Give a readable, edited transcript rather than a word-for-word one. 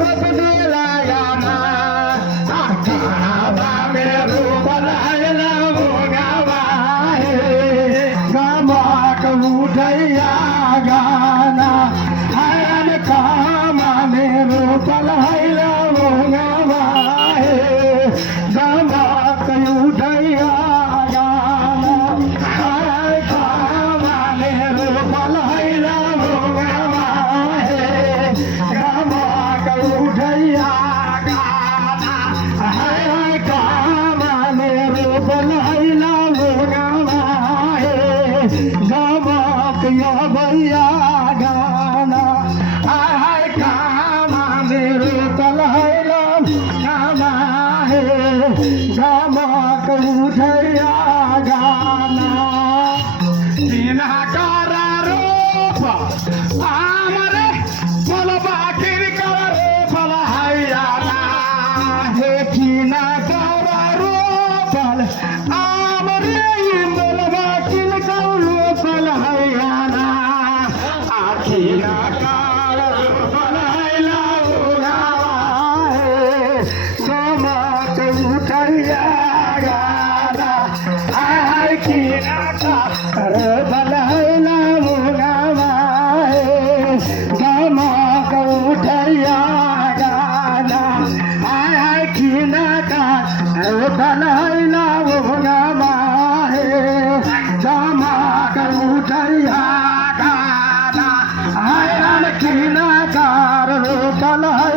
रूप दिलायाना गावा में रूप लायला गावा गमक उठैया गाना हरन कामा में रूप लायला गावा गमक उठैया गाना हरन कामा में रूप लायला गावा गमक उठैया गाना हरन कामा में रूप लायला गावा गमक या भैया गाना आय कामा मेरे तलहैला गाना है गमक उठैया गाना तीना करा रूप आमरे बोलबा किरकर बलहैया हे तीना करा रूप आमरे बोलबा किरकर बलहैया आखिरा काल बलहैया गमक उठैया गाना आय खीरा काल बलहैया गमक उठैया गाना आय खीरा काल बलहैया गमक उठैया गाना आय खीरा काल बलहैया